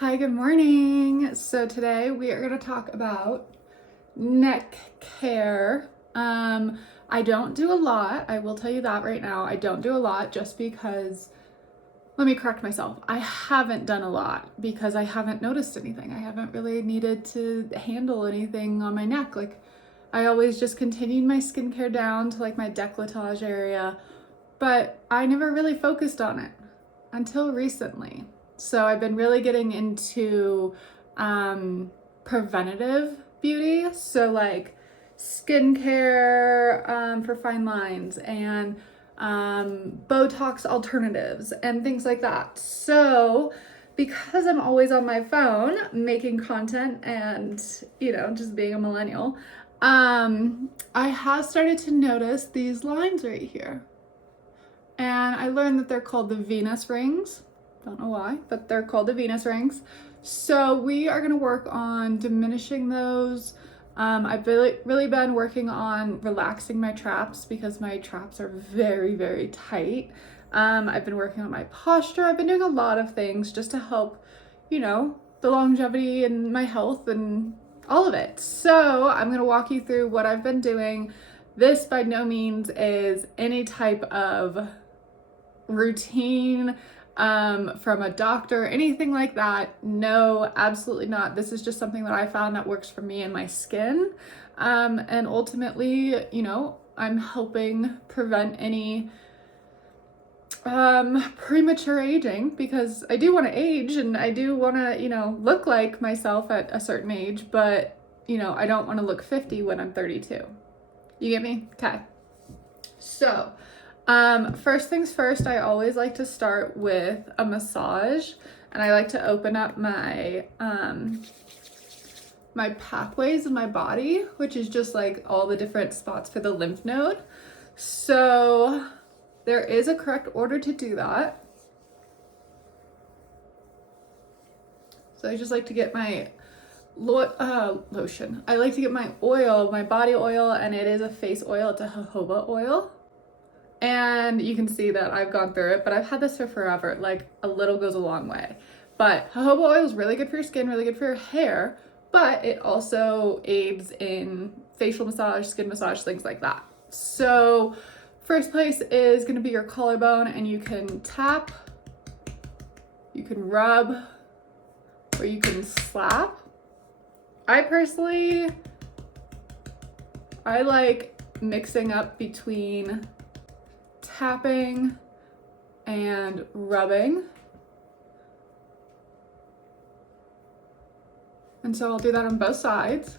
Hi, good morning. So today we are going to talk about neck care. I don't do a lot. I will tell you that right now. I don't do a lot just because, let me correct myself. I haven't done a lot because I haven't noticed anything. I haven't really needed to handle anything on my neck. Like, I always just continued my skincare down to like my décolletage area, but I never really focused on it until recently. So I've been really getting into preventative beauty. So like skincare for fine lines and Botox alternatives and things like that. So because I'm always on my phone making content and, just being a millennial, I have started to notice these lines right here. And I learned that they're called the Venus rings. Don't know why, but they're called the Venus rings. So we are going to work on diminishing those. I've really been working on relaxing my traps because my traps are very, very tight. I've been working on my posture. I've been doing a lot of things just to help, the longevity and my health and all of it. So I'm going to walk you through what I've been doing. This by no means is any type of routine from a doctor, anything like that. No, absolutely not. This is just something that I found that works for me and my skin. And ultimately, I'm helping prevent any premature aging because I do want to age and I do want to, look like myself at a certain age, but, I don't want to look 50 when I'm 32. You get me? Okay. So, first things first, I always like to start with a massage, and I like to open up my my pathways in my body, which is just like all the different spots for the lymph node. So there is a correct order to do that. So I just like to get my lotion. I like to get my oil, my body oil, and it is a face oil. It's a jojoba oil. And you can see that I've gone through it, but I've had this for forever. Like, a little goes a long way. But jojoba oil is really good for your skin, really good for your hair, but it also aids in facial massage, skin massage, things like that. So first place is going to be your collarbone, and you can tap, you can rub, or you can slap. I like mixing up between tapping and rubbing. And so I'll do that on both sides.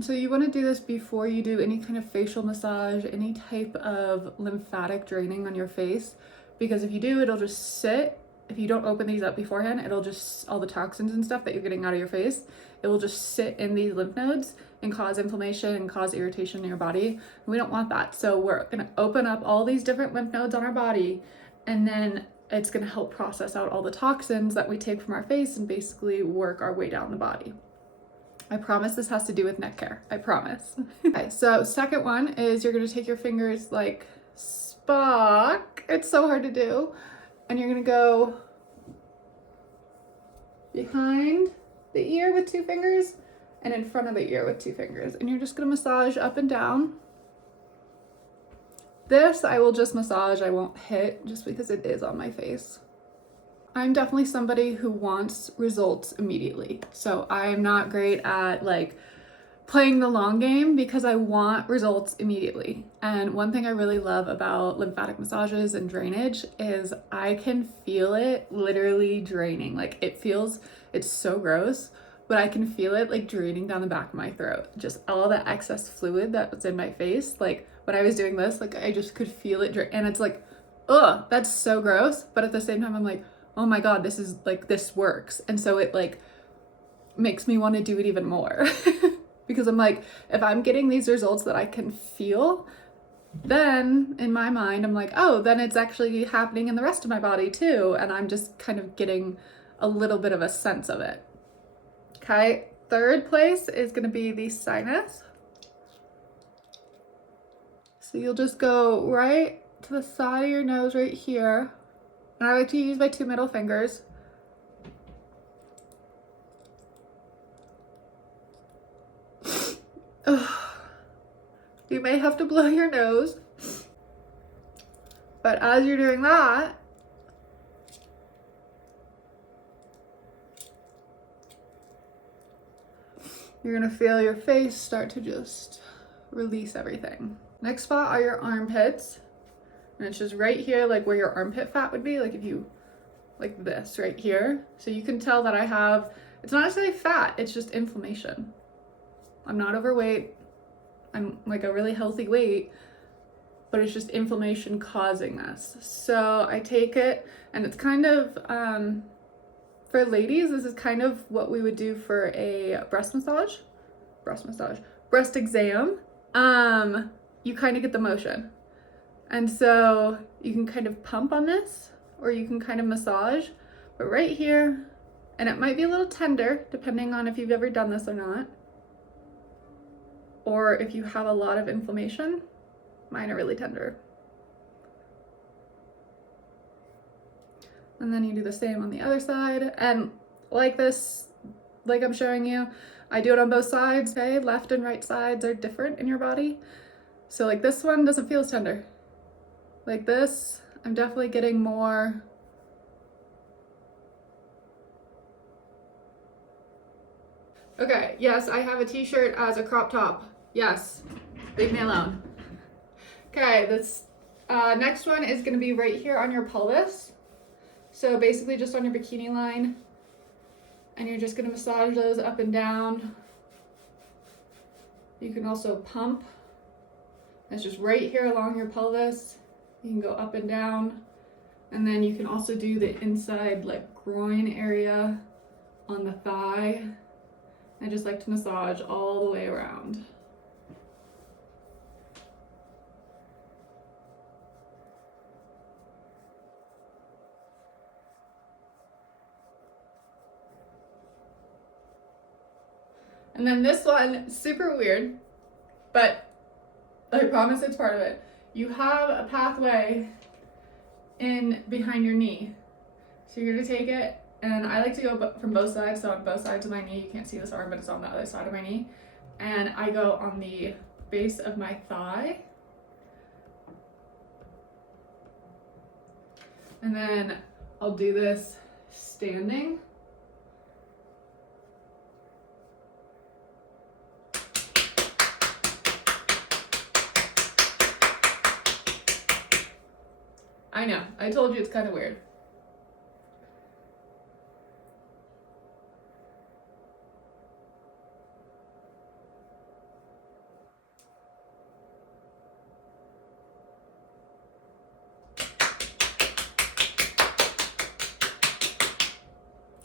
So you want to do this before you do any kind of facial massage, any type of lymphatic draining on your face, because if you do, it'll just sit. If you don't open these up beforehand, it'll just, all the toxins and stuff that you're getting out of your face, it will just sit in these lymph nodes and cause inflammation and cause irritation in your body. We don't want that. So we're going to open up all these different lymph nodes on our body, and then it's going to help process out all the toxins that we take from our face and basically work our way down the body. I promise this has to do with neck care. I promise. Okay, so second one is you're gonna take your fingers like Spock. It's so hard to do. And you're gonna go behind the ear with two fingers and in front of the ear with two fingers. And you're just gonna massage up and down. This I will just massage, I won't hit just because it is on my face. I'm definitely somebody who wants results immediately. So I'm not great at like playing the long game because I want results immediately. And one thing I really love about lymphatic massages and drainage is I can feel it literally draining. Like it's so gross, but I can feel it like draining down the back of my throat. Just all the excess fluid that was in my face. Like when I was doing this, like I just could feel it and it's like, ugh, that's so gross. But at the same time, I'm like, oh my God, this works. And so it like makes me want to do it even more because I'm like, if I'm getting these results that I can feel, then in my mind, I'm like, oh, then it's actually happening in the rest of my body too. And I'm just kind of getting a little bit of a sense of it. Okay, third place is gonna be the sinus. So you'll just go right to the side of your nose right here. And I like to use my 2 middle fingers. You may have to blow your nose, but as you're doing that, you're gonna feel your face start to just release everything. Next spot are your armpits. And it's just right here, like where your armpit fat would be, like if you, like this right here. So you can tell that I have, it's not necessarily fat, it's just inflammation. I'm not overweight. I'm like a really healthy weight, but it's just inflammation causing this. So I take it, and it's kind of, for ladies, this is kind of what we would do for a breast exam. You kind of get the motion. And so you can kind of pump on this, or you can kind of massage, but right here, and it might be a little tender depending on if you've ever done this or not, or if you have a lot of inflammation. Mine are really tender. And then you do the same on the other side. And like this, like I'm showing you, I do it on both sides, okay? Left and right sides are different in your body. So like this one doesn't feel as tender. Like this, I'm definitely getting more. Okay, yes, I have a t-shirt as a crop top. Yes, leave me alone. Okay, this next one is gonna be right here on your pelvis. So basically just on your bikini line. And you're just gonna massage those up and down. You can also pump. It's just right here along your pelvis. You can go up and down. And then you can also do the inside like groin area on the thigh. I just like to massage all the way around. And then this one, super weird, but I promise it's part of it. You have a pathway in behind your knee. So you're gonna take it, and I like to go from both sides, so on both sides of my knee. You can't see this arm, but it's on the other side of my knee. And I go on the base of my thigh. And then I'll do this standing. I know, I told you it's kind of weird.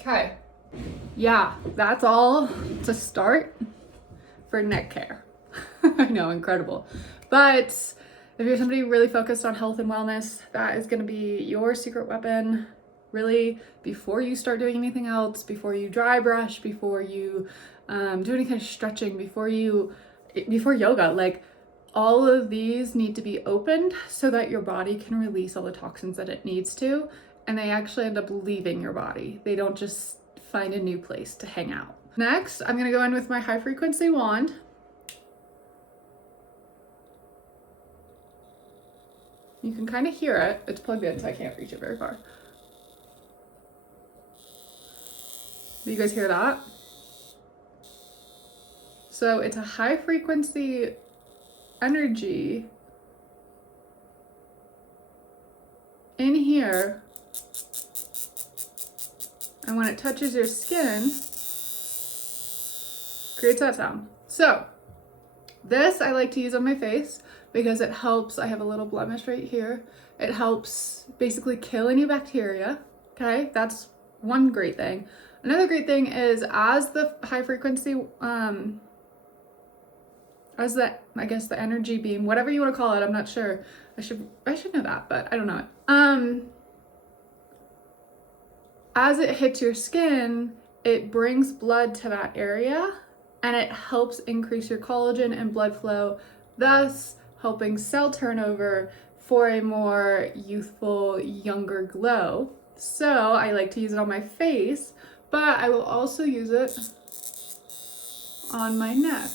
Okay, yeah, that's all to start for neck care. I know, incredible. But if you're somebody really focused on health and wellness, that is gonna be your secret weapon. Really, before you start doing anything else, before you dry brush, before you do any kind of stretching, before yoga, like all of these need to be opened so that your body can release all the toxins that it needs to, and they actually end up leaving your body. They don't just find a new place to hang out. Next, I'm gonna go in with my high frequency wand. You can kind of hear it. It's plugged in, so I can't reach it very far. Do you guys hear that? So it's a high frequency energy in here. And when it touches your skin, creates that sound. So this I like to use on my face because it helps. I have a little blemish right here. It helps basically kill any bacteria. Okay, that's one great thing. Another great thing is as the high frequency as the, I guess the energy beam, whatever you want to call it, I'm not sure. I should know that, but I don't know it. As it hits your skin, it brings blood to that area and it helps increase your collagen and blood flow, thus helping cell turnover for a more youthful, younger glow. So I like to use it on my face, but I will also use it on my neck.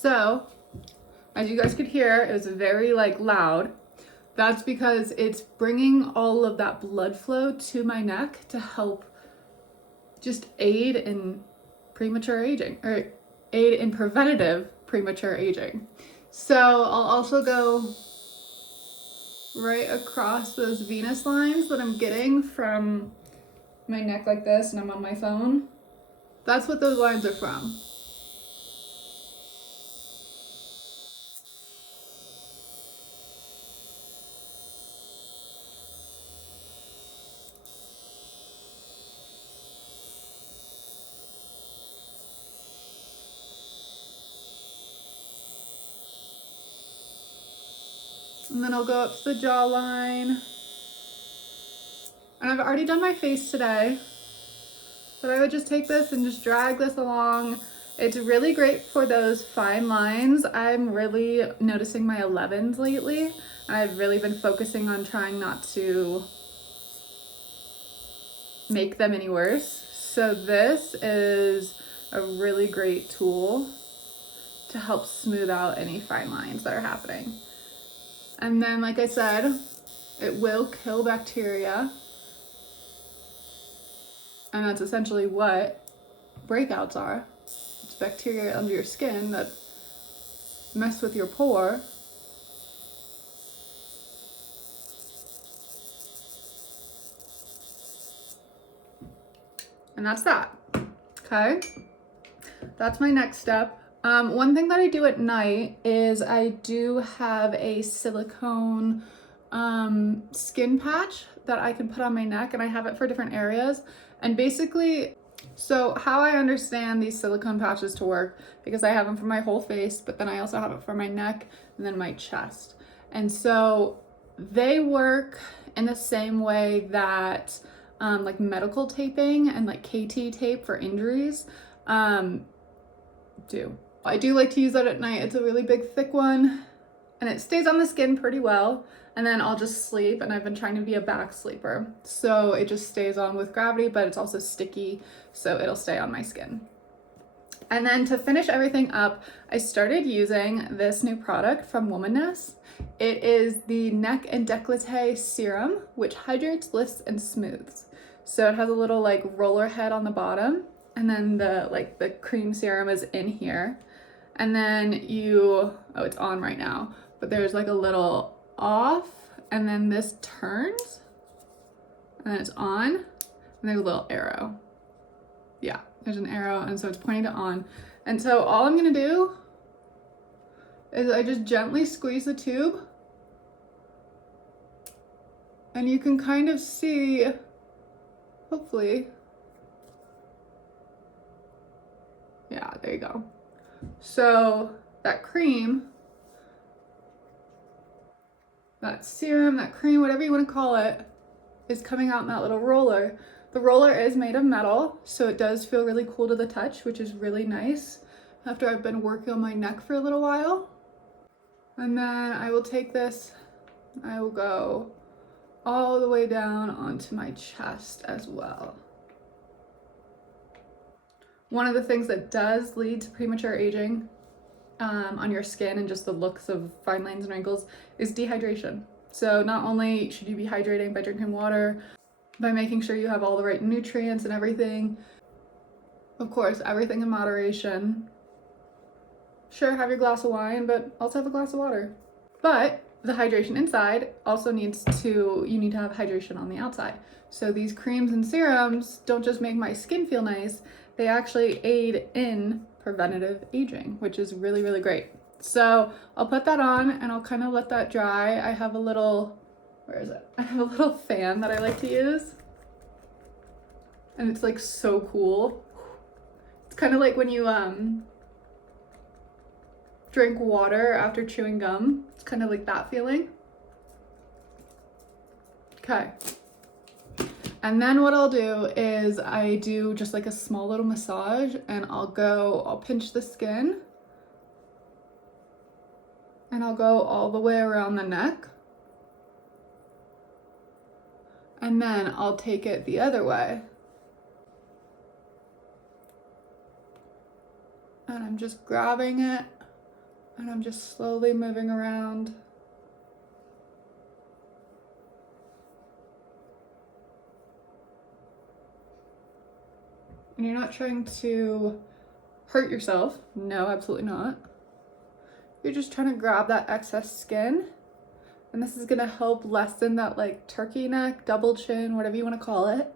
So, as you guys could hear, it was very like loud. That's because it's bringing all of that blood flow to my neck to help just aid in premature aging, or aid in preventative premature aging. So I'll also go right across those venous lines that I'm getting from my neck like this, and I'm on my phone. That's what those lines are from. And then I'll go up to the jawline. And I've already done my face today, but I would just take this and just drag this along. It's really great for those fine lines. I'm really noticing my 11s lately. I've really been focusing on trying not to make them any worse. So this is a really great tool to help smooth out any fine lines that are happening. And then, like I said, it will kill bacteria. And that's essentially what breakouts are. It's bacteria under your skin that mess with your pore. And that's that. Okay, that's my next step. One thing that I do at night is I do have a silicone skin patch that I can put on my neck, and I have it for different areas. And basically, so how I understand these silicone patches to work, because I have them for my whole face, but then I also have it for my neck and then my chest. And so they work in the same way that like medical taping and like KT tape for injuries do. I do like to use that at night. It's a really big, thick one, and it stays on the skin pretty well. And then I'll just sleep, and I've been trying to be a back sleeper. So it just stays on with gravity, but it's also sticky, so it'll stay on my skin. And then to finish everything up, I started using this new product from Womaness. It is the Neck and Décolleté Serum, which hydrates, lifts, and smooths. So it has a little like roller head on the bottom, and then the cream serum is in here. And then oh, it's on right now, but there's like a little off, and then this turns, and then it's on, and there's a little arrow. Yeah, there's an arrow, and so it's pointing to on. And so all I'm gonna do is I just gently squeeze the tube, and you can kind of see, hopefully, yeah, there you go. So that cream, that serum, that cream, whatever you want to call it, is coming out in that little roller. The roller is made of metal, so it does feel really cool to the touch, which is really nice after I've been working on my neck for a little while. And then I will take this, I will go all the way down onto my chest as well. One of the things that does lead to premature aging on your skin and just the looks of fine lines and wrinkles is dehydration. So not only should you be hydrating by drinking water, by making sure you have all the right nutrients and everything, of course, everything in moderation. Sure, have your glass of wine, but also have a glass of water. But the hydration inside also you need to have hydration on the outside. So these creams and serums don't just make my skin feel nice, they actually aid in preventative aging, which is really, really great. So I'll put that on and I'll kind of let that dry. I have a little, where is it? I have a little fan that I like to use. And it's like so cool. It's kind of like when you drink water after chewing gum. It's kind of like that feeling. Okay. And then what I'll do is I do just like a small little massage, and I'll pinch the skin and I'll go all the way around the neck. And then I'll take it the other way. And I'm just grabbing it and I'm just slowly moving around. And you're not trying to hurt yourself. No, absolutely not. You're just trying to grab that excess skin. And this is gonna help lessen that like turkey neck, double chin, whatever you wanna call it.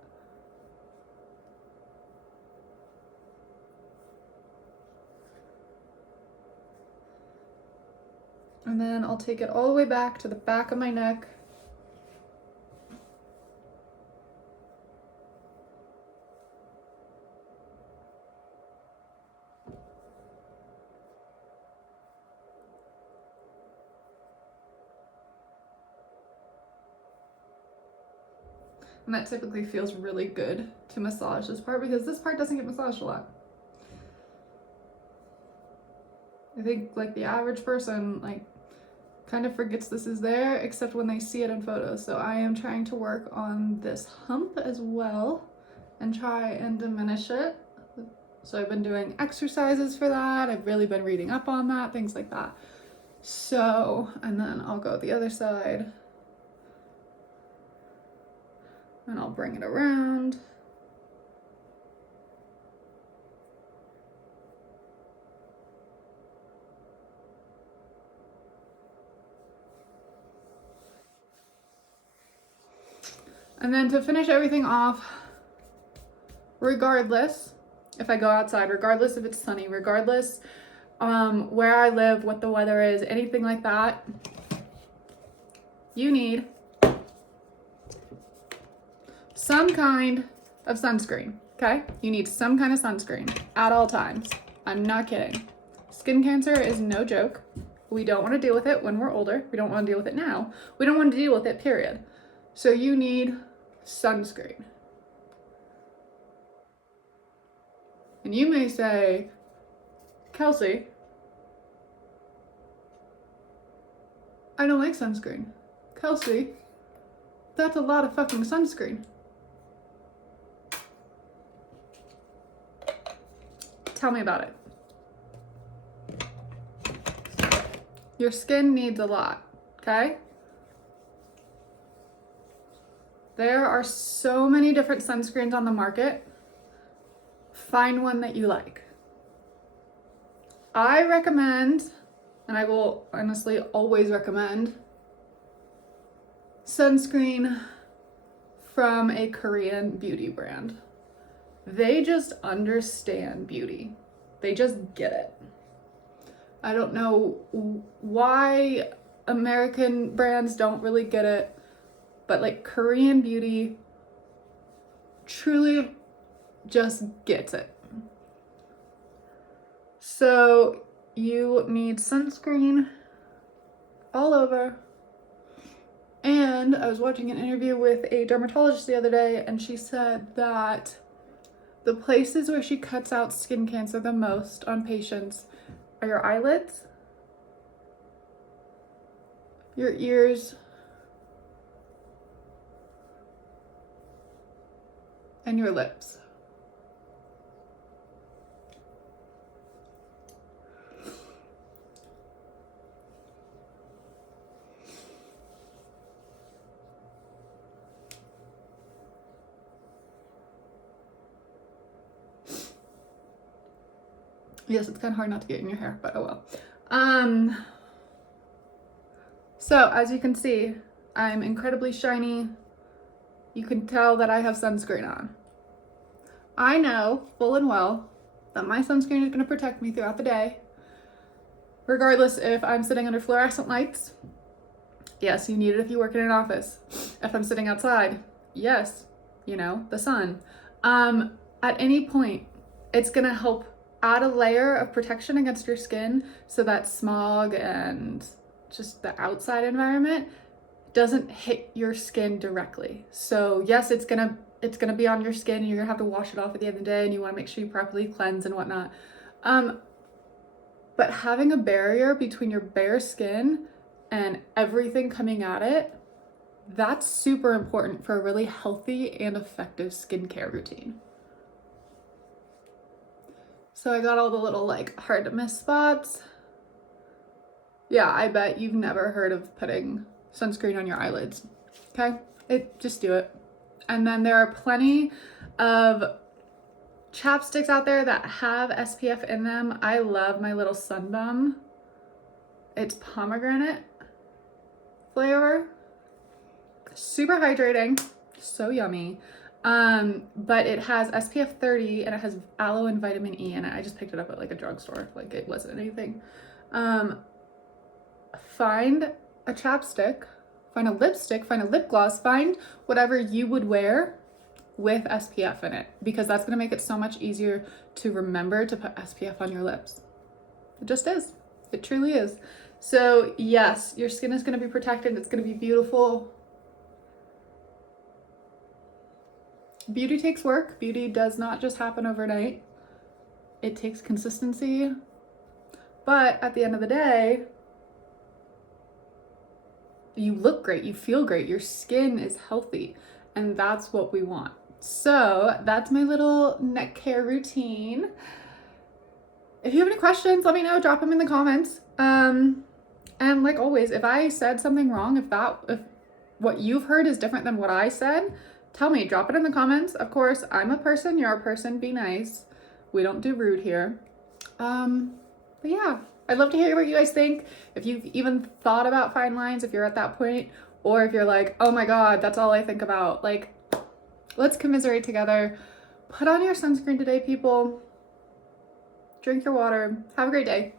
And then I'll take it all the way back to the back of my neck. And that typically feels really good to massage this part because this part doesn't get massaged a lot. I think like the average person like kind of forgets this is there except when they see it in photos. So I am trying to work on this hump as well and try and diminish it. So I've been doing exercises for that. I've really been reading up on that, things like that. So, and then I'll go the other side and I'll bring it around. And then to finish everything off, regardless if I go outside, regardless if it's sunny, regardless where I live, what the weather is, anything like that, you need some kind of sunscreen, okay? You need some kind of sunscreen at all times. I'm not kidding. Skin cancer is no joke. We don't want to deal with it when we're older. We don't want to deal with it now. We don't want to deal with it, period. So you need sunscreen. And you may say, Kelsey, I don't like sunscreen. Kelsey, that's a lot of fucking sunscreen. Tell me about it. Your skin needs a lot, okay? There are so many different sunscreens on the market. Find one that you like. I recommend, and I will honestly always recommend, sunscreen from a Korean beauty brand. They just understand beauty. They just get it. I don't know why American brands don't really get it, but like Korean beauty truly just gets it. So you need sunscreen all over. And I was watching an interview with a dermatologist the other day, and she said that the places where she cuts out skin cancer the most on patients are your eyelids, your ears, and your lips. Yes, it's kind of hard not to get in your hair, but oh well. So as you can see, I'm incredibly shiny. You can tell that I have sunscreen on. I know full and well that my sunscreen is going to protect me throughout the day, regardless if I'm sitting under fluorescent lights. Yes, you need it if you work in an office. If I'm sitting outside, yes, you know, the sun. At any point, it's going to help add a layer of protection against your skin so that smog and just the outside environment doesn't hit your skin directly. So yes, it's gonna be on your skin and you're gonna have to wash it off at the end of the day, and you want to make sure you properly cleanse and whatnot. But having a barrier between your bare skin and everything coming at it, that's super important for a really healthy and effective skincare routine. So I got all the little like hard to miss spots. Yeah, I bet you've never heard of putting sunscreen on your eyelids. Okay? Just do it. And then there are plenty of chapsticks out there that have SPF in them. I love my little Sunbum. It's pomegranate flavor. Super hydrating. So yummy. But it has SPF 30 and it has aloe and vitamin E in it. I just picked it up at like a drugstore. Like it wasn't anything. Find a chapstick, find a lipstick, find a lip gloss, find whatever you would wear with SPF in it, because that's going to make it so much easier to remember to put SPF on your lips. It just is. It truly is. So yes, your skin is going to be protected. It's going to be beautiful. Beauty takes work. Beauty does not just happen overnight. It takes consistency. But at the end of the day, you look great, you feel great, your skin is healthy, and that's what we want. So that's my little neck care routine. If you have any questions, let me know, drop them in the comments. And like always, if I said something wrong, if what you've heard is different than what I said, tell me, drop it in the comments. Of course, I'm a person, you're a person, be nice. We don't do rude here. But yeah, I'd love to hear what you guys think. If you've even thought about fine lines, if you're at that point, or if you're like, oh my God, that's all I think about. Like, let's commiserate together. Put on your sunscreen today, people. Drink your water. Have a great day.